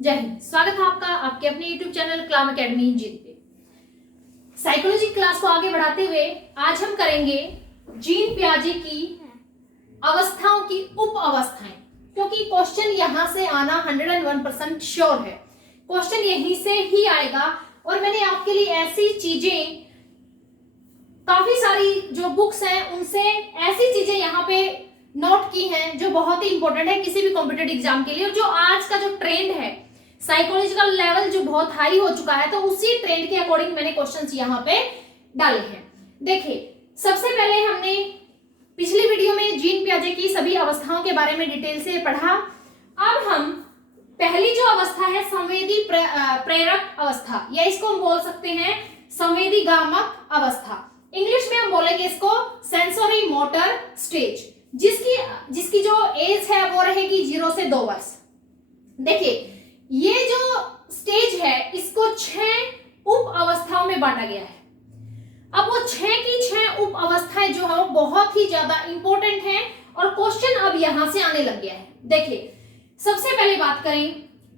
जय हिंद। स्वागत है आपका आपके अपने YouTube चैनल कलाम एकेडमी जीत पे। साइकोलॉजी क्लास को आगे बढ़ाते हुए आज हम करेंगे जीन पियाजे की अवस्थाओं की उप अवस्थाएं, क्योंकि क्वेश्चन यहां से आना 101% श्योर है। क्वेश्चन यहीं से ही आएगा और मैंने आपके लिए ऐसी चीजें, काफी सारी जो बुक्स हैं उनसे ऐसी चीजें यहाँ पे नोट की हैं जो बहुत ही इंपॉर्टेंट है किसी भी कॉम्पिटेटिव एग्जाम के लिए। और जो आज का जो ट्रेंड है, साइकोलॉजिकल लेवल जो बहुत हाई हो चुका है, तो उसी ट्रेंड के अकॉर्डिंग मैंने क्वेश्चंस यहाँ पे डाले हैं। देखिए, सबसे पहले हमने पिछली वीडियो में जीन पियाजे की सभी अवस्थाओं के बारे में डिटेल से पढ़ा। अब हम पहली जो अवस्था है संवेदी प्रेरक अवस्था, या इसको हम बोल सकते हैं संवेदीगामक अवस्था। इंग्लिश में हम बोलेंगे इसको सेंसरी मोटर स्टेज, जिसकी जो एज है वो रहेगी 0 से 2 वर्ष। देखिए, ये जो स्टेज है इसको 6 उप अवस्थाओं में बांटा गया है। अब वो 6 की 6 उप अवस्थाएं जो है वो बहुत ही ज्यादा इंपॉर्टेंट है और क्वेश्चन अब यहां से आने लग गया है। देखिए, सबसे पहले बात करें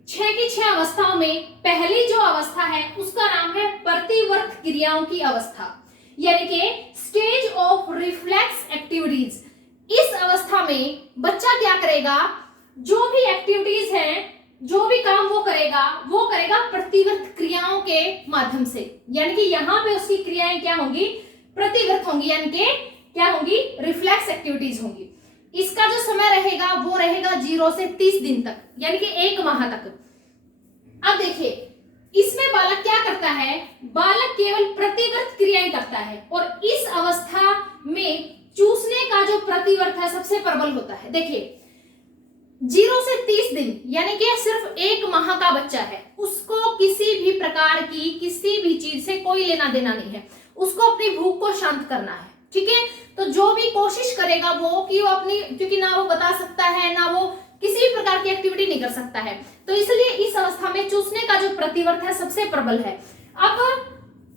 6 की 6 अवस्थाओं में पहली जो अवस्था है उसका नाम है प्रतिवर्त क्रियाओं की अवस्था, यानी कि स्टेज ऑफ रिफ्लेक्स एक्टिविटीज। इस अवस्था में बच्चा क्या करेगा, जो भी एक्टिविटीज हैं, जो भी काम वो करेगा प्रतिवर्त क्रियाओं के माध्यम से, यानी कि यहाँ पे उसकी क्रियाएं क्या होंगी, प्रतिवर्त होंगी, यानी कि क्या होंगी, रिफ्लेक्स एक्टिविटीज होंगी। इसका जो समय रहेगा वो रहेगा 0 से 30 दिन तक, यानी कि 1 माह तक। अब देखिए, इसमें बालक क्या करता है, बालक केवल प्रतिवर्त क्रियाएं करता है और इस अवस्था में चूसने का जो प्रतिवर्त है सबसे प्रबल होता है। देखिए, 0 से 30 दिन यानी कि सिर्फ 1 माह का बच्चा है, उसको किसी भी प्रकार की किसी भी चीज से कोई लेना देना नहीं है, उसको अपनी भूख को शांत करना है। ठीक है, तो जो भी कोशिश करेगा वो कि वो अपनी, क्योंकि ना वो बता सकता है ना वो किसी भी प्रकार की एक्टिविटी नहीं कर सकता है, तो इसलिए इस अवस्था में चूसने का जो प्रतिवर्त है सबसे प्रबल है। अब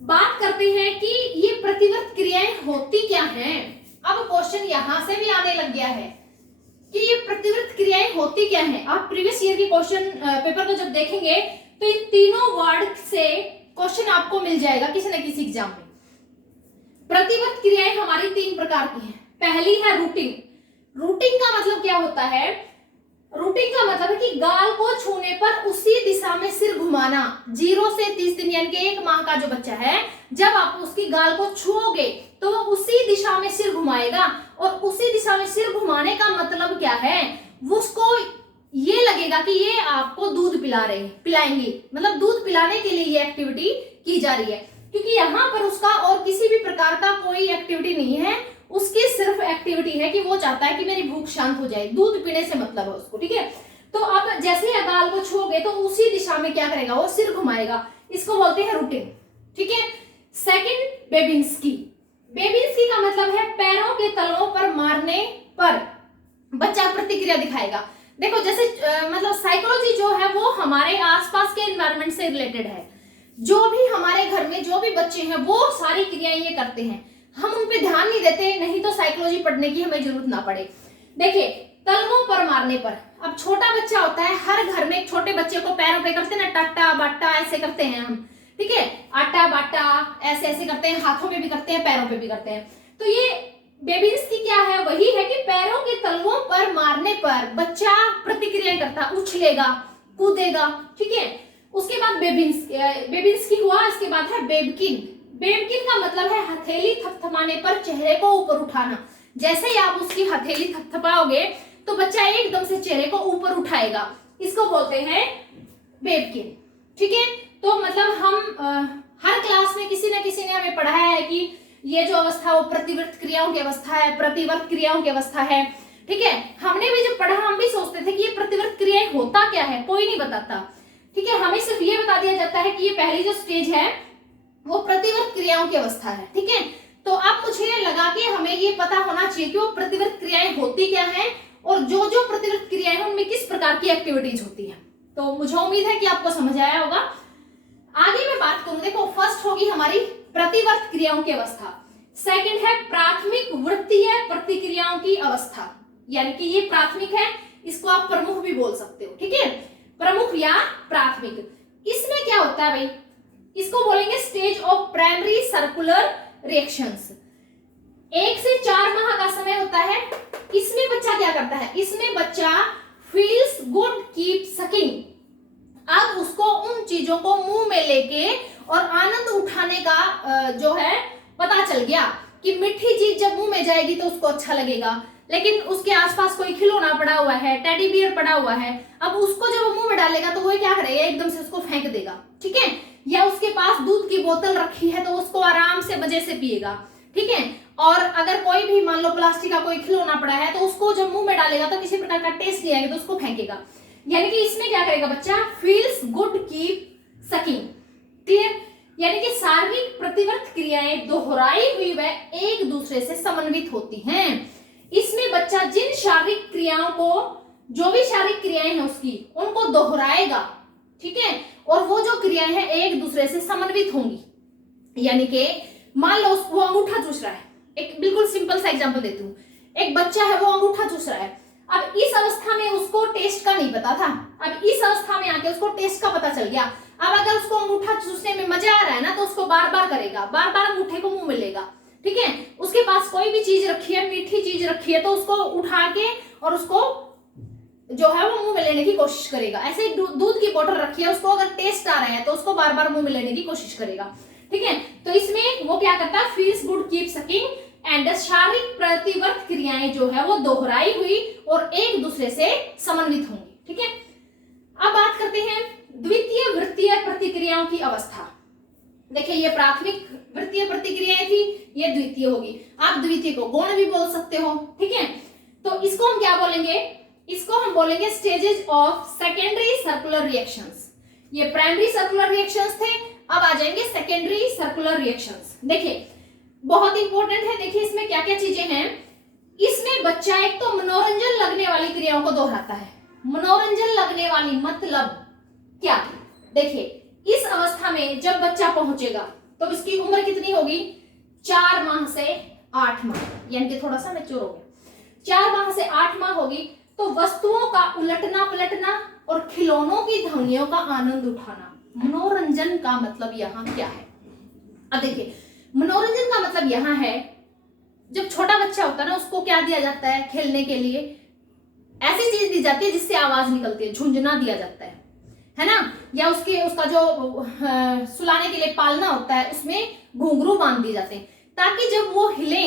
बात करते हैं कि ये प्रतिवर्त क्रियाएं होती क्या हैं। अब क्वेश्चन यहां से भी आने लग गया है कि ये प्रतिवर्त क्रियाएं होती क्या हैं। आप प्रीवियस ईयर के क्वेश्चन पेपर को जब देखेंगे तो इन तीनों वर्ड से क्वेश्चन आपको मिल जाएगा किसी न किसी एग्जाम में। प्रतिवर्त क्रियाएं हमारी 3 प्रकार की हैं। पहली है रूटिंग। रूटिंग का मतलब क्या होता है, रूटिंग का मतलब है कि गाल को छूने पर उसी दिशा में सिर घुमाना। 0 से 30 दिन यानी कि 1 माह का जो बच्चा है, जब आप उसकी गाल को छुओगे तो वो उसी दिशा में सिर घुमाएगा, और उसी दिशा में सिर घुमाने का मतलब क्या है, उसको ये लगेगा कि ये आपको दूध पिलाएंगे, मतलब दूध पिलाने के लिए ये एक्टिविटी की जा रही है, क्योंकि यहाँ पर उसका और किसी भी प्रकार का कोई एक्टिविटी नहीं है, उसकी सिर्फ एक्टिविटी है कि वो चाहता है कि मेरी भूख शांत हो जाए, दूध पीने से मतलब है उसको। ठीक है, तो अब जैसे ही गाल को छुओगे तो उसी दिशा में क्या करेगा, वो सिर घुमाएगा, इसको बोलते हैं रूटिंग। ठीक है, सेकंड बेबिंस्की। बेबिंस्की का मतलब है पैरों के तलों पर मारने पर बच्चा प्रतिक्रिया दिखाएगा। देखो, जैसे मतलब साइकोलॉजी जो है वो हमारे आसपास के एनवायरनमेंट से रिलेटेड है। जो भी हमारे घर में जो भी बच्चे हैं वो सारी क्रियाएं ये करते हैं, हम उन पे ध्यान नहीं देते, नहीं तो साइकोलॉजी पढ़ने की हमें जरूरत ना पड़े। देखिए, तलवों पर मारने पर, अब छोटा बच्चा होता है, हर घर में एक छोटे बच्चे को पैरों पे करते हैं ना, टट्टा बाट्टा ऐसे करते हैं हम। ठीक है, आटा बाटा ऐसे ऐसे करते हैं, हाथों पे भी करते हैं, पैरों पे भी करते हैं। तो ये बेबिंस्की क्या है, वही है कि पैरों के तलवों पर मारने पर बच्चा प्रतिक्रिया करता, उछलेगा, कूदेगा। ठीक है, उसके बाद बेबिंस्की हुआ, इसके बाद है बेबकिन। बेबकिन का मतलब है हथेली थपथपाने पर चेहरे को ऊपर उठाना। जैसे ही आप उसकी हथेली थपथपाओगे तो बच्चा एकदम से चेहरे को ऊपर उठाएगा, इसको बोलते हैं बेबकिन। ठीक है, तो मतलब हम हर क्लास में किसी न किसी ने हमें पढ़ाया है कि ये जो अवस्था वो प्रतिवर्त क्रियाओं की अवस्था है, प्रतिवर्त क्रियाओं की अवस्था है। ठीक है, हमने भी जब पढ़ा हम भी सोचते थे कि ये प्रतिवर्त क्रियाएं होता क्या है, कोई नहीं बताता। ठीक है, हमें सिर्फ ये बता दिया जाता है कि ये पहली जो स्टेज है वो प्रतिवर्त क्रियाओं की अवस्था है। ठीक है, तो अब मुझे लगा कि हमें ये पता होना चाहिए कि वो प्रतिवर्त क्रियाएं होती क्या है और जो जो प्रतिवर्त क्रियाएं हैं उनमें किस प्रकार की एक्टिविटीज होती है। तो मुझे उम्मीद है कि आपको समझ आया होगा। आगे मैं बात करूं, देखो, फर्स्ट होगी हमारी प्रतिवर्त क्रियाओं की अवस्था, सेकंड है प्राथमिक वृत्तीय प्रतिक्रियाओं की अवस्था, यानी कि ये प्राथमिक है, इसको आप प्रमुख भी बोल सकते हो। ठीक है, प्रमुख पूर्व या प्राथमिक। इसमें क्या होता है भाई, इसको बोलेंगे stage of primary circular reactions. 1 से 4 माह का समय होता है। इसमें बच्चा क्या करता है, इसमें बच्चा फील्स गुड कीप सकिंग। अब उसको उन चीजों को मुंह में लेके और आनंद उठाने का जो है पता चल गया कि मीठी चीज जब मुंह में जाएगी तो उसको अच्छा लगेगा, लेकिन उसके आसपास कोई खिलौना पड़ा हुआ है, टेडी बियर पड़ा हुआ है, अब उसको जब वो मुंह में डालेगा तो वो क्या करेगा, एकदम से उसको फेंक देगा, ठीक है। या उसके पास दूध की बोतल रखी है तो उसको आराम से मजे से पिएगा, ठीक है। और अगर कोई भी मान लो प्लास्टिक का कोई खिलौना पड़ा है तो उसको जब मुंह में डालेगा तो किसी प्रकार का टेस्ट नहीं आएगा तो उसको फेंकेगा। यानी कि इसमें क्या करेगा बच्चा, feels good keep sucking, clear. यानी कि शारीरिक प्रतिवर्त क्रियाएं दोहराई हुई व एक दूसरे से समन्वित होती हैं। इसमें बच्चा जिन शारीरिक क्रियाओं को, जो भी शारीरिक क्रियाएं हैं उसकी, उनको दोहराएगा, ठीक है, और वो जो क्रियाएं हैं एक दूसरे से समन्वित होंगी। यानी कि मान लो वो अंगूठा चूस रहा है, एक बिल्कुल सिंपल सा एग्जांपल देती हूँ। एक बच्चा है वो अंगूठा चूस रहा है, अब इस अवस्था में उसको टेस्ट का नहीं पता था, अब इस अवस्था में आके उसको टेस्ट का पता चल गया। अब अगर उसको अंगूठा चूसने में मजा आ रहा है ना तो उसको बार बार करेगा, बार बार अंगूठे को मुंह में लेगा, ठीक है। उसके पास कोई भी चीज रखी है, मीठी चीज रखी है, तो उसको उठा के और उसको जो है वो मुंह में लेने की कोशिश करेगा। ऐसे दूध की बोतल रखी है, उसको अगर टेस्ट आ रहा है तो उसको बार बार मुंह में लेने की कोशिश करेगा, ठीक है। तो इसमें वो क्या करता है, feels good keep sucking and शारीरिक प्रतिवर्त क्रियाएं जो है वो दोहराई हुई और एक दूसरे से समन्वित होंगी, ठीक है। अब बात करते हैं द्वितीय वृत्तीय प्रतिक्रियाओं की अवस्था। देखिए ये प्राथमिक वृत्तीय प्रतिक्रियाएं थी, ये द्वितीय होगी। आप द्वितीय को गौण भी बोल सकते हो, ठीक है। तो इसको हम क्या बोलेंगे, इसको हम बोलेंगे stages of secondary circular reactions. ये प्राइमरी सर्कुलर रिएक्शंस थे, अब आ जाएंगे सेकेंडरी सर्कुलर रिएक्शंस। देखिए बहुत इंपॉर्टेंट है, देखिए इसमें क्या क्या चीजें हैं। इसमें बच्चा एक तो मनोरंजन लगने वाली क्रियाओं को दोहराता है। मनोरंजन लगने वाली मतलब क्या, देखिए इस अवस्था में जब बच्चा पहुंचेगा तो इसकी उम्र कितनी होगी, 4 माह से 8 माह, यानी कि थोड़ा सा मैच्योर हो गया। 4 माह से 8 माह होगी तो वस्तुओं का उलटना पलटना और खिलौनों की ध्वनियों का आनंद उठाना, मनोरंजन का मतलब यहाँ क्या है। अब देखिए मनोरंजन का मतलब यहाँ है, जब छोटा बच्चा होता है ना उसको क्या दिया जाता है खेलने के लिए, ऐसी चीज दी जाती है जिससे आवाज निकलती है, झुंझुना दिया जाता है ना, या उसका जो सुलाने के लिए पालना होता है उसमें घुंघरू बांध दिए जाते हैं ताकि जब वो हिले,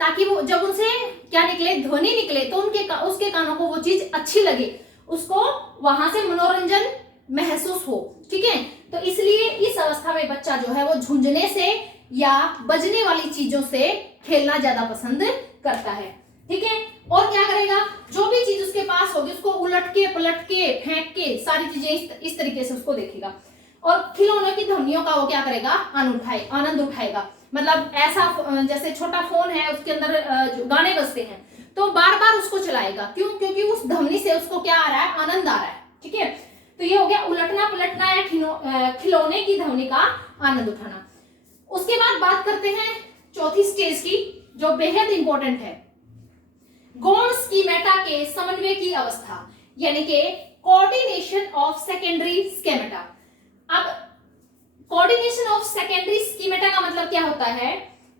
ताकि वो जब उनसे क्या निकले, ध्वनि निकले, तो उसके कानों को वो चीज अच्छी लगे, उसको वहां से मनोरंजन महसूस हो, ठीक है। तो इसलिए इस अवस्था में बच्चा जो है वो झुंझुने से या बजने वाली चीजों से खेलना ज्यादा पसंद करता है, ठीक है। और क्या करेगा, जो भी चीज उसके पास होगी उसको उलट के पलट के फेंक के सारी चीजें इस तरीके से उसको देखेगा, और खिलौनों की ध्वनियों का वो क्या करेगा, आनंद उठाएगा। मतलब ऐसा जैसे छोटा फोन है उसके अंदर जो गाने बजते हैं तो बार बार उसको चलाएगा, क्यों, क्योंकि उस ध्वनि से उसको क्या आ रहा है, आनंद आ रहा है, ठीक है। तो ये हो गया उलटना पलटना या खिलौने की ध्वनि का आनंद उठाना। उसके बाद बात करते हैं चौथी स्टेज की जो बेहद इंपॉर्टेंट है, गौण स्कीमेटा के समन्वय की अवस्था, यानी कि कोऑर्डिनेशन ऑफ सेकेंडरी स्कीमेटा। अब कोऑर्डिनेशन ऑफ सेकेंडरी स्कीमेटा का मतलब क्या होता है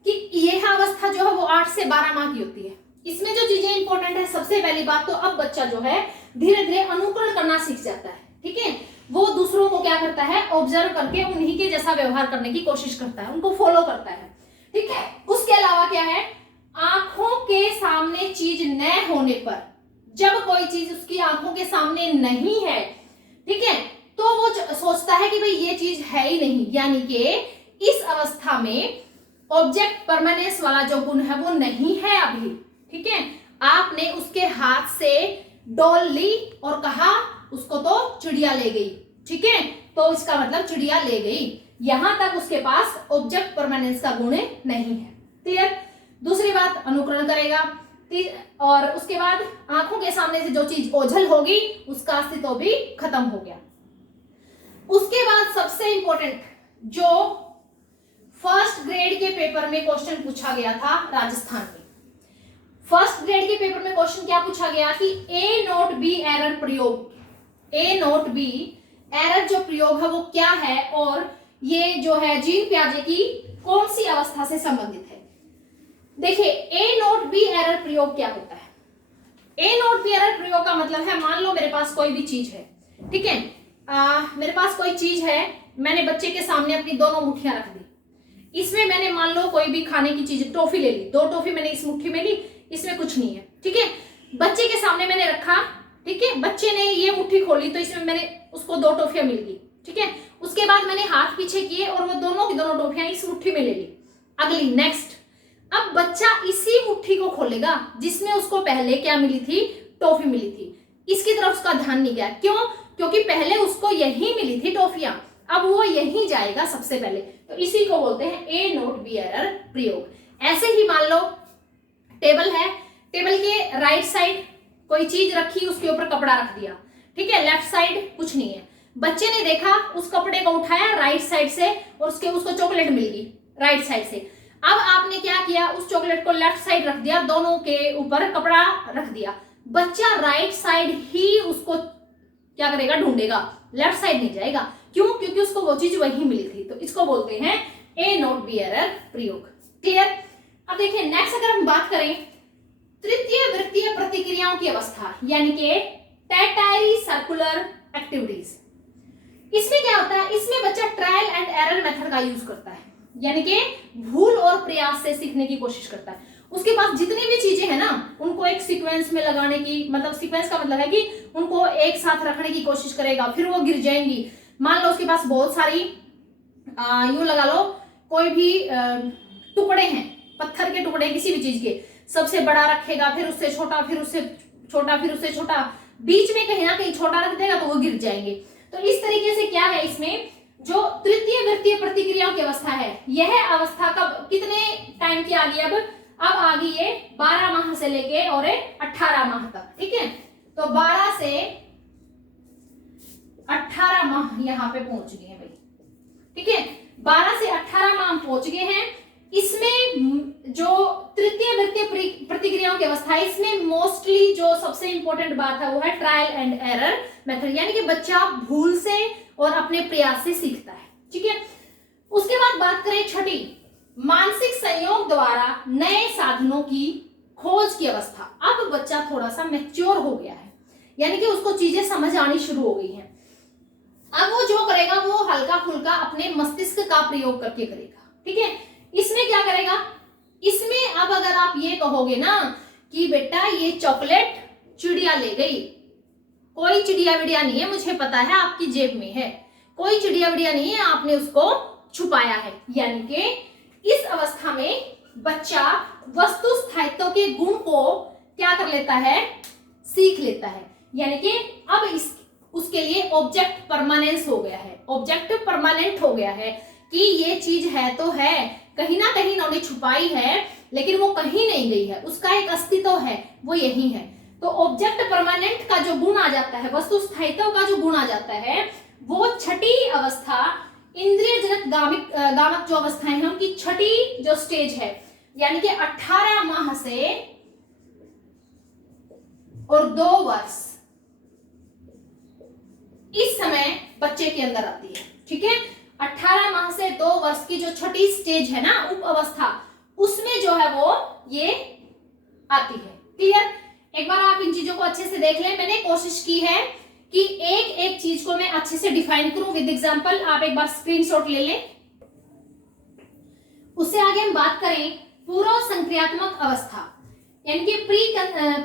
कि यह अवस्था जो है वो 8 से 12 माह की होती है। इसमें जो चीजें इंपॉर्टेंट है, सबसे पहली बात तो अब बच्चा जो है धीरे धीरे अनुकरण करना सीख जाता है, ठीक है। वो दूसरों को क्या करता है, ऑब्जर्व करके उन्हीं के जैसा व्यवहार करने की कोशिश करता है, उनको फॉलो करता है, ठीक है। उसके अलावा क्या है, आंखों के सामने चीज न होने पर, जब कोई चीज उसकी आंखों के सामने नहीं है, ठीक है, तो वो सोचता है कि भाई ये चीज है ही नहीं। यानी कि इस अवस्था में ऑब्जेक्ट परमानेंस वाला जो गुण है वो नहीं है अभी, ठीक है। आपने उसके हाथ से डॉल ली और कहा उसको तो चिड़िया ले गई, ठीक है, तो इसका मतलब चिड़िया ले गई, यहां तक उसके पास ऑब्जेक्ट परमानेंस का गुण नहीं है, क्लियर। दूसरी बात, अनुकरण करेगा, और उसके बाद आंखों के सामने से जो चीज ओझल होगी उसका अस्तित्व भी खत्म हो गया। उसके बाद सबसे इंपॉर्टेंट, जो फर्स्ट ग्रेड के पेपर में क्वेश्चन पूछा गया था राजस्थान में, फर्स्ट ग्रेड के पेपर में क्वेश्चन क्या पूछा गया कि ए नोट बी एरर प्रयोग, ए नोट बी एरर जो प्रयोग है वो क्या है और ये जो है जीन पियाजे की कौन सी अवस्था से संबंधित है। देखिए ए नोट बी एरर प्रयोग क्या होता है। ए नोट बी एरर प्रयोग का मतलब है, मान लो मेरे पास कोई भी चीज है, ठीक है, मेरे पास कोई चीज है, मैंने बच्चे के सामने अपनी दोनों मुट्ठियां रख दी, इसमें मैंने मान लो कोई भी खाने की चीज टॉफी ले ली, 2 टॉफी मैंने इस मुट्ठी में ली, इसमें कुछ नहीं है, ठीक है, बच्चे के सामने मैंने रखा, ठीक है, बच्चे ने ये मुट्ठी खोली तो इसमें मैंने उसको 2 टॉफियां मिल गई, ठीक है, उसके बाद मैंने हाथ पीछे किए और वो दोनों की दोनों टॉफियां इस मुट्ठी में ले ली। अगली नेक्स्ट, अब बच्चा इसी मुट्ठी को खोलेगा जिसमें उसको पहले क्या मिली थी, टॉफी मिली थी, इसकी तरफ उसका ध्यान नहीं गया, क्यों, क्योंकि पहले उसको यही मिली थी टॉफियां, अब वो यही जाएगा सबसे पहले, तो इसी को बोलते हैं ए नोट बी एरर प्रयोग। ऐसे ही मान लो टेबल है, टेबल के राइट साइड कोई चीज रखी, उसके ऊपर कपड़ा रख दिया, ठीक है, लेफ्ट साइड कुछ नहीं है, बच्चे ने देखा, उस कपड़े को उठाया राइट साइड से और उसको चॉकलेट मिल गई राइट साइड से। अब आपने क्या किया, उस चॉकलेट को लेफ्ट साइड रख दिया, दोनों के ऊपर कपड़ा रख दिया, बच्चा राइट साइड ही उसको क्या करेगा, ढूंढेगा, लेफ्ट साइड नहीं जाएगा, क्यों, क्योंकि उसको वो चीज वही मिली थी, तो इसको बोलते हैं ए नोट बी एरर प्रयोग। क्लियर। अब देखिए नेक्स्ट, अगर हम बात करें तृतीय वृत्तीय प्रतिक्रियाओं की अवस्था, यानी कि टैटायरी सर्कुलर एक्टिविटीज, इसमें क्या होता है, इसमें बच्चा ट्रायल एंड एरर मेथड का यूज करता है, यानी कि भूल और प्रयास से सीखने की कोशिश करता है। उसके पास जितनी भी चीजें हैं ना, उनको एक सीक्वेंस में लगाने की, मतलब सीक्वेंस का मतलब है कि उनको एक साथ रखने की कोशिश करेगा, फिर वो गिर जाएंगी। मान लो उसके पास बहुत सारी यूं लगा लो कोई भी टुकड़े हैं, पत्थर के टुकड़े किसी भी चीज के, सबसे बड़ा रखेगा, फिर उससे छोटा, फिर उससे छोटा, फिर उससे छोटा, बीच में कहीं ना कहीं छोटा रख देगा तो वो गिर जाएंगे। तो इस तरीके से क्या है, इसमें जो तृतीय वृत्तीय प्रतिक्रियाओं की अवस्था है, यह अवस्था कब कितने टाइम की आ गई, अब आ गई है 12 माह से लेके और 18 माह तक, ठीक है, तो 12 से 18 माह यहाँ पे पहुंच गए हैं भाई, ठीक है, 12 से 18 माह हम पहुंच गए हैं। इसमें जो तृतीय वृत्तीय प्रतिक्रियाओं की अवस्था है, इसमें मोस्टली जो सबसे इंपॉर्टेंट बात है वो है ट्रायल एंड एरर मेथड, यानी कि बच्चा भूल से और अपने प्रयास से सीखता है, ठीक है। उसके बाद बात करें छठी, मानसिक संयोग द्वारा नए साधनों की खोज की अवस्था। अब बच्चा थोड़ा सा मैच्योर हो गया है, यानी कि उसको चीजें समझ आनी शुरू हो गई हैं। अब वो जो करेगा वो हल्का फुल्का अपने मस्तिष्क का प्रयोग करके करेगा, ठीक है। इसमें क्या करेगा, इसमें अब अगर आप ये कहोगे ना कि बेटा ये चॉकलेट चिड़िया ले गई, कोई चिड़िया विड़िया नहीं है, मुझे पता है आपकी जेब में है, कोई चिड़िया विड़िया नहीं है, आपने उसको छुपाया है, यानी कि इस अवस्था में बच्चा वस्तु स्थायित्व के गुण को क्या कर लेता है, सीख लेता है, यानी कि अब उसके लिए ऑब्जेक्ट परमानेंस हो गया है, ऑब्जेक्ट परमानेंट हो गया है कि ये चीज है तो है, कहीं ना कहीं इन्होंने छुपाई है लेकिन वो कहीं नहीं गई है, उसका एक अस्तित्व है, वो यही है। तो ऑब्जेक्ट परमानेंट का जो गुण आ जाता है, वस्तु स्थायित्व का जो गुण आ जाता है, वो छठी अवस्था इंद्रिय जनक गामक जो अवस्थाएं हैं उनकी छठी जो स्टेज है, यानी कि 18 माह से और 2 वर्ष इस समय बच्चे के अंदर आती है, ठीक है। 18 माह से 2 वर्ष की जो छठी स्टेज है ना, उप अवस्था, उसमें जो है वो ये आती है। क्लियर। एक बार आप इन चीजों को अच्छे से देख लें। मैंने कोशिश की है कि एक एक चीज को मैं अच्छे से डिफाइन करूं विद एग्जांपल। आप एक बार स्क्रीनशॉट ले लें। उससे आगे हम बात करें पूर्व संक्रियात्मक अवस्था, यानी कि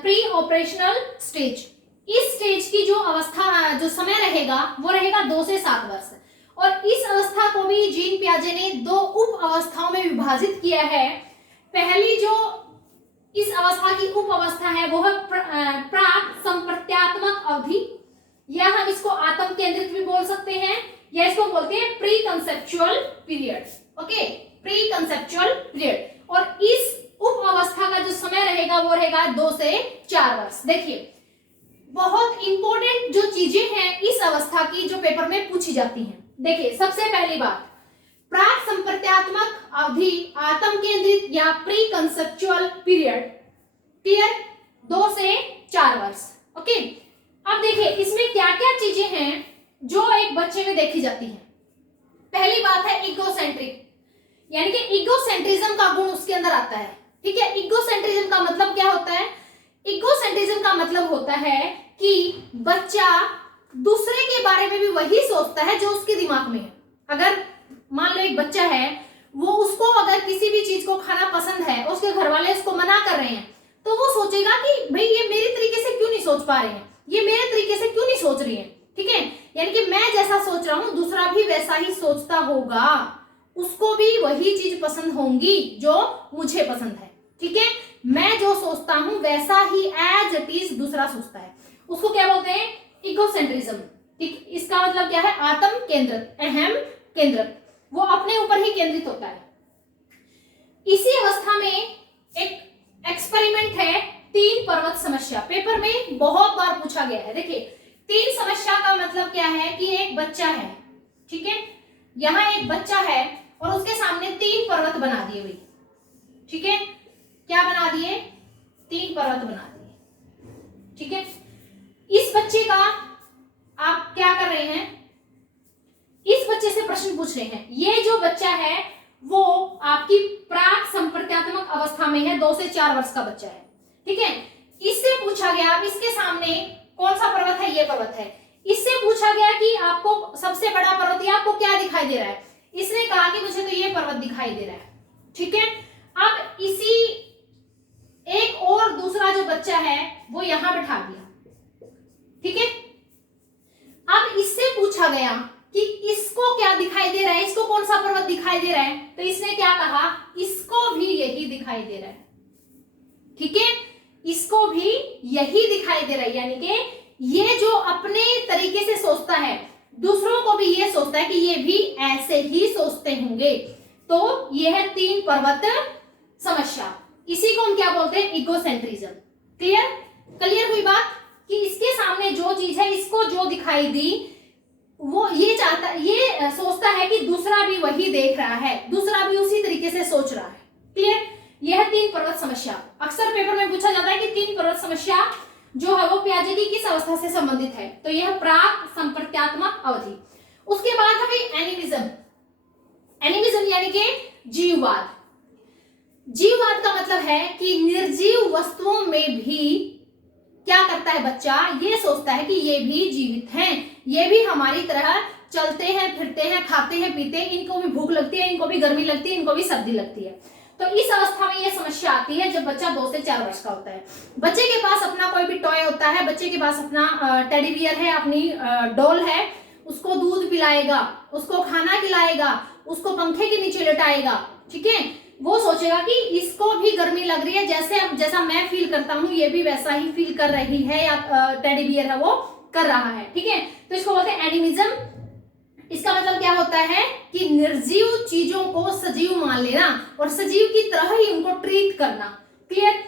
प्री ऑपरेशनल स्टेज। इस स्टेज की जो अवस्था, जो समय रहेगा वो रहेगा 2 से 7 वर्ष, और इस अवस्था को भी जीन पियाजे ने 2 उप अवस्थाओं में विभाजित किया है। पहली जो इस अवस्था की उप अवस्था है वो है प्राक संप्रत्यात्मक अवधि, या हम इसको आत्म केंद्रित भी बोल सकते हैं, या इसको बोलते हैं pre conceptual period. Okay, pre conceptual period. और इस उप अवस्था का जो समय रहेगा वो रहेगा 2 से 4 वर्ष। देखिए बहुत इंपॉर्टेंट जो चीजें हैं इस अवस्था की जो पेपर में पूछी जाती हैं। देखिए सबसे पहली बात, प्राक संप्रत्यात्मक अवधि, आत्म केंद्रित या प्री कंसेप्चुअल पीरियड। क्लियर, 2 से 4 वर्ष। ओके, अब देखिए इसमें क्या क्या चीजें हैं जो एक बच्चे में देखी जाती हैं। पहली बात है इगोसेंट्रिक, यानी कि इगोसेंट्रिज्म का गुण उसके अंदर आता है। ठीक है, इगोसेंट्रिज्म का मतलब क्या होता है? इगोसेंट्रिज्म का मतलब होता है कि बच्चा दूसरे के बारे में भी वही सोचता है जो उसके दिमाग में है। अगर मान लो एक बच्चा है, वो उसको अगर किसी भी चीज को खाना पसंद है, उसके घर वाले उसको मना कर रहे हैं, तो वो सोचेगा कि भाई ये मेरे तरीके से क्यों नहीं सोच पा रहे हैं, ये मेरे तरीके से क्यों नहीं सोच रही है। ठीक है, यानी कि मैं जैसा सोच रहा हूं दूसरा भी वैसा ही सोचता होगा, उसको भी वही चीज पसंद होंगी जो मुझे पसंद है। ठीक है, मैं जो सोचता हूं वैसा ही एज इट इज दूसरा सोचता है, उसको क्या बोलते हैं? इगोसेंट्रिज्म। ठीक, इसका मतलब क्या है? आत्म केंद्रित, अहम केंद्रित, वो अपने ऊपर ही केंद्रित होता है। इसी अवस्था में एक एक्सपेरिमेंट है 3 पर्वत समस्या, पेपर में बहुत बार पूछा गया है। देखिए 3 समस्या का मतलब क्या है कि एक बच्चा है, ठीक है, यहां एक बच्चा है और उसके सामने 3 पर्वत बना दिए हुए। ठीक है, क्या बना दिए? 3 पर्वत बना दिए। ठीक है, इस बच्चे का आप क्या कर रहे हैं? इस बच्चे से प्रश्न पूछ रहे हैं। ये जो बच्चा है वो आपकी प्राक संप्रत्यात्मक अवस्था में है, 2 से 4 वर्ष का बच्चा है। ठीक है, इससे पूछा गया, अब इसके सामने कौन सा पर्वत है? ये पर्वत है। इससे पूछा गया कि आपको सबसे बड़ा पर्वत या आपको क्या दिखाई दे रहा है? इसने कहा कि मुझे तो ये पर्वत दिखाई दे रहा है। ठीक है, अब इसी एक और दूसरा जो बच्चा है वो यहां बैठा दिया। ठीक है, अब इससे पूछा गया कि इसको क्या दिखाई दे रहा है, इसको कौन सा पर्वत दिखाई दे रहा है? तो इसने क्या कहा? इसको भी यही दिखाई दे रहा है। ठीक है, इसको भी यही दिखाई दे रहा है, यानी कि ये जो अपने तरीके से सोचता है, दूसरों को भी ये सोचता है कि ये भी ऐसे ही सोचते होंगे। तो यह है 3 पर्वत समस्या, इसी को हम क्या बोलते हैं? इगोसेंट्रिज्म। क्लियर? क्लियर हुई बात कि इसके सामने जो चीज है, इसको जो दिखाई दी, वो ये चाहता, ये सोचता है कि दूसरा भी वही देख रहा है, दूसरा भी उसी तरीके से सोच रहा है। क्लियर? यह 3 पर्वत समस्या अक्सर पेपर में पूछा जाता है कि 3 पर्वत समस्या जो है वो पियाजे की किस अवस्था से संबंधित है? तो यह प्राक संप्रत्यात्मक अवधि। उसके बाद हमें एनिमिज्म, एनिमिज्म यानी कि जीववाद। जीववाद का मतलब है कि निर्जीव वस्तुओं में भी क्या करता है बच्चा? ये सोचता है कि ये भी जीवित हैं, ये भी हमारी तरह चलते हैं, फिरते हैं, खाते हैं, पीते हैं, इनको भी भूख लगती है, इनको भी गर्मी लगती है, इनको भी सर्दी लगती है। तो इस अवस्था में ये समस्या आती है जब बच्चा 2 से 4 वर्ष का होता है। बच्चे के पास अपना कोई भी टॉय होता है, बच्चे के पास अपना टेडी बियर है, अपनी डॉल है, उसको दूध पिलाएगा, उसको खाना खिलाएगा, उसको पंखे के नीचे लेटाएगा। ठीक है, वो सोचेगा कि इसको भी गर्मी लग रही है, जैसा मैं फील करता हूँ ये भी वैसा ही फील कर रही है, या टेडी बियर है वो कर रहा है। ठीक है, तो इसको बोलते हैं एनिमिज्म। इसका मतलब क्या होता है कि निर्जीव चीजों को सजीव मान लेना और सजीव की तरह ही उनको ट्रीट करना। क्लियर?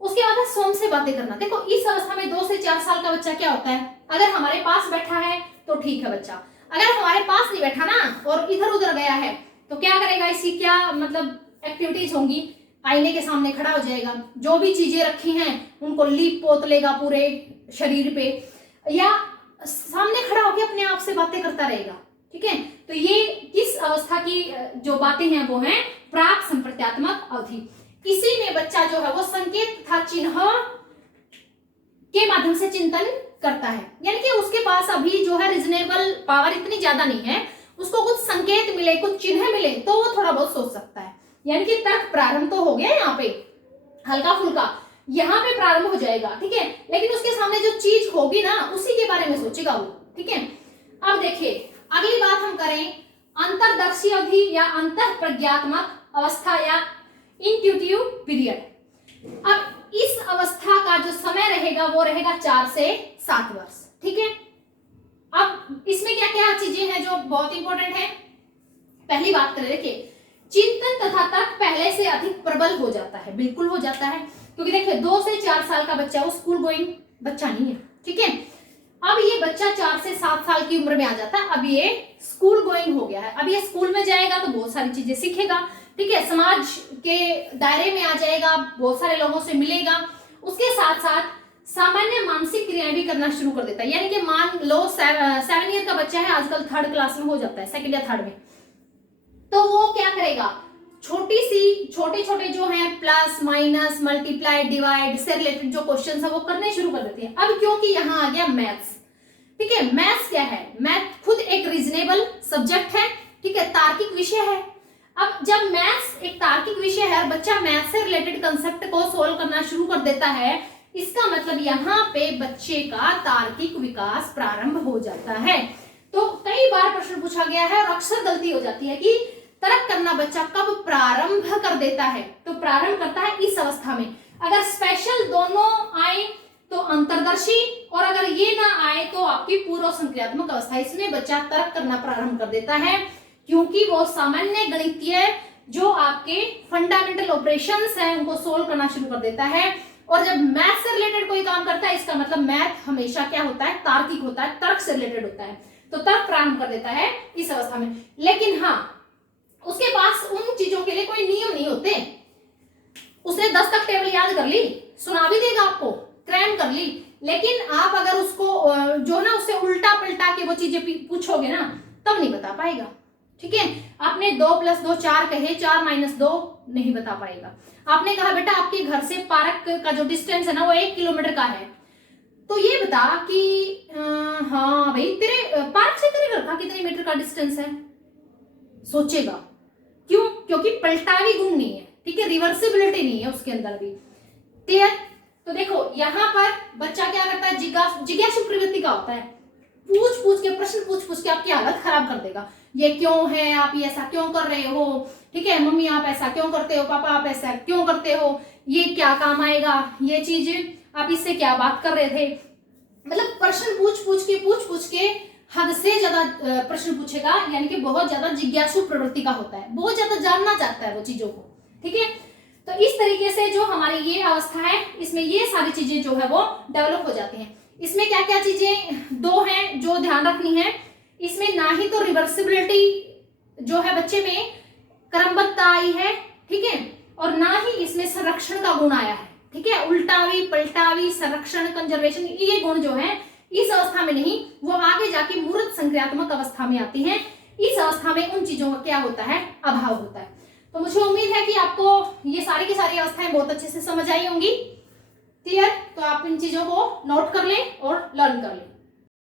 उसके बाद है सोम से बातें करना। देखो इस अवस्था में 2 से 4 साल का बच्चा क्या होता है? अगर हमारे पास बैठा है तो ठीक है बच्चा, अगर हमारे पास नहीं बैठा ना और इधर उधर गया है तो क्या करेगा? इसकी क्या मतलब एक्टिविटीज होंगी? आईने के सामने खड़ा हो जाएगा, जो भी चीजें रखी हैं उनको लीप पोत लेगा पूरे शरीर पे, या सामने खड़ा होकर अपने आप से बातें करता रहेगा। ठीक है, तो ये किस अवस्था की जो बातें हैं वो हैं प्राक संप्रत्यात्मक अवधि। इसी में बच्चा जो है वो संकेत तथा चिन्ह के माध्यम से चिंतन करता है, यानी कि उसके पास अभी जो है रीजनेबल पावर इतनी ज्यादा नहीं है, उसको कुछ संकेत मिले, कुछ चिन्ह मिले तो वो थोड़ा बहुत सोच सकता है। यानी कि तर्क प्रारंभ तो हो गया यहाँ पे, हल्का फुल्का यहाँ पे प्रारंभ हो जाएगा। ठीक है, लेकिन उसके सामने जो चीज होगी ना उसी के बारे में सोचेगा वो। ठीक है, अब देखिए अगली बात हम करें अंतर्दर्शी अवधि या अंतः प्रज्ञात्मक अवस्था या इंट्यूटिव पीरियड। अब इस अवस्था का जो समय रहेगा वो रहेगा 4 से 7 वर्ष। ठीक है, अब इसमें क्या क्या चीजें हैं जो बहुत इंपॉर्टेंट है? पहली बात करें, देखिए चिंतन तथा तर्क पहले से अधिक प्रबल हो जाता है, बिल्कुल हो जाता है, क्योंकि देखिए 2 से 4 साल का बच्चा वो स्कूल गोइंग बच्चा नहीं है। ठीक है, अब ये बच्चा 4 से 7 साल की उम्र में आ जाता है, अब ये स्कूल गोइंग हो गया है, अब ये स्कूल में जाएगा तो बहुत सारी चीजें सीखेगा। ठीक है, समाज के दायरे में आ जाएगा, बहुत सारे लोगों से मिलेगा, उसके साथ साथ सामान्य मानसिक क्रियाएं भी करना शुरू कर देता है। यानी कि मान लो 7 ईयर का बच्चा है, आजकल 3rd क्लास में हो जाता है, 2nd या 3rd में, तो वो क्या करेगा, छोटे छोटे जो है प्लस माइनस मल्टीप्लाई डिवाइड से रिलेटेड जो क्वेश्चन है वो करने शुरू कर देते हैं। अब क्योंकि यहाँ आ गया मैथ्स, ठीक है, मैथ्स क्या है, मैथ खुद एक रीजनेबल सब्जेक्ट है, ठीक है, तार्किक विषय है। अब जब मैथ्स एक तार्किक विषय है और बच्चा मैथ्स से रिलेटेड कंसेप्ट को सोल्व करना शुरू कर देता है, इसका मतलब यहाँ पे बच्चे का तार्किक विकास प्रारंभ हो जाता है। तो कई बार प्रश्न पूछा गया है और अक्सर गलती हो जाती है कि तर्क करना बच्चा कब प्रारंभ कर देता है, तो प्रारंभ करता है इस अवस्था में। अगर स्पेशल दोनों आए तो अंतर्दर्शी, और अगर ये ना आए तो आपकी पूर्व संक्रियात्मक अवस्था, इसमें बच्चा तर्क करना प्रारंभ कर देता है, क्योंकि वो सामान्य गणितीय जो आपके फंडामेंटल ऑपरेशंस हैं उनको सोल्व करना शुरू कर देता है। और जब मैथ से रिलेटेड कोई काम करता है, इसका मतलब मैथ हमेशा क्या होता है, तार्किक होता है, तर्क से रिलेटेड होता है, तो तर्क प्रारंभ कर देता है इस अवस्था में। लेकिन हाँ, उसके पास उन चीजों के लिए कोई नियम नहीं होते। उसने 10 तक टेबल याद कर ली, सुना भी देगा आपको, क्रैम कर ली, लेकिन आप अगर उसको जो ना उससे उल्टा पलटा के वो चीजें पूछोगे ना, तब नहीं बता पाएगा, ठीक है। आपने 2 + 2 4 कहे, 4 - 2 नहीं बता पाएगा। आपने कहा बेटा आपके घर से पार्क का जो डिस्टेंस है ना वो 1 किलोमीटर का है, तो ये बता कि हाँ भाई तेरे पार्क से तेरे घर का कितने मीटर का डिस्टेंस है, सोचेगा, क्यों, क्योंकि पलटावी गुण नहीं है, ठीक है, रिवर्सिबिलिटी नहीं है उसके अंदर भी, क्लियर। तो देखो यहाँ पर बच्चा क्या करता है, जिज्ञासु प्रवृत्ति का होता है, पूछ के प्रश्न पूछ के आपकी हालत खराब कर देगा। ये क्यों है, आप ये ऐसा क्यों कर रहे हो, ठीक है, मम्मी आप ऐसा क्यों करते हो, पापा आप ऐसा क्यों करते हो, ये क्या काम आएगा, ये चीज आप इससे क्या बात कर रहे थे, मतलब प्रश्न पूछ के हद से ज्यादा प्रश्न पूछेगा, यानी कि बहुत ज्यादा जिज्ञासु प्रवृत्ति का होता है, बहुत ज्यादा जानना चाहता है वो चीजों को, ठीक है। तो इस तरीके से जो हमारी ये अवस्था है, इसमें ये सारी चीजें जो है वो डेवलप हो जाती हैं। इसमें क्या क्या चीजें 2 हैं जो ध्यान रखनी है, इसमें ना ही तो रिवर्सिबिलिटी जो है बच्चे में क्रमबद्धता आई है, ठीक है, और ना ही इसमें संरक्षण का गुण आया है, ठीक है, उल्टावी पलटावी संरक्षण कंजर्वेशन, ये गुण जो है इस अवस्था में नहीं, वो आगे जाके मूर्त संक्रियात्मक अवस्था में आती है। इस अवस्था में उन चीजों का क्या होता है, अभाव होता है। तो मुझे उम्मीद है कि आपको ये सारी की सारी अवस्थाएं बहुत अच्छे से समझ आई होंगी, क्लियर। तो आप इन चीजों को नोट कर लें और लर्न कर लें।